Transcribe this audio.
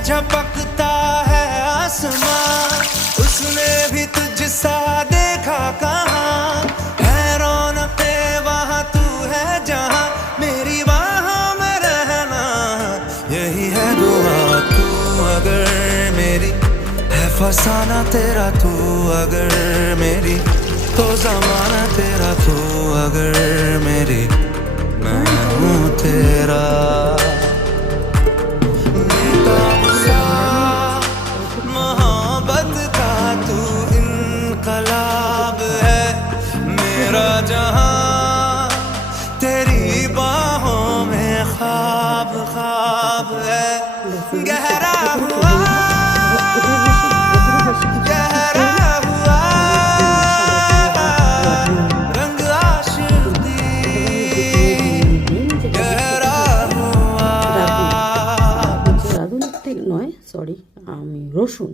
झपकता है आसमां, उसने भी तुझसा देखा कहाँ, है रौनके वहाँ तू है जहाँ, मेरी बाहों में रहना यही है दुआ। तू अगर मेरी है फसाना तेरा, तू अगर मेरी तो ज़माना तेरा, तू अगर मेरी मैं हूँ तेरा। मोहब्बत का तू इनकलाब है, मेरा जहां तेरी बाहों में ख्वाब ख्वाब है। गहरा हुआ गहरा हुआ रंग आशिकी, गहरा हुआ। রাঁধুনির তেল নয়, সরি, আমি রসুন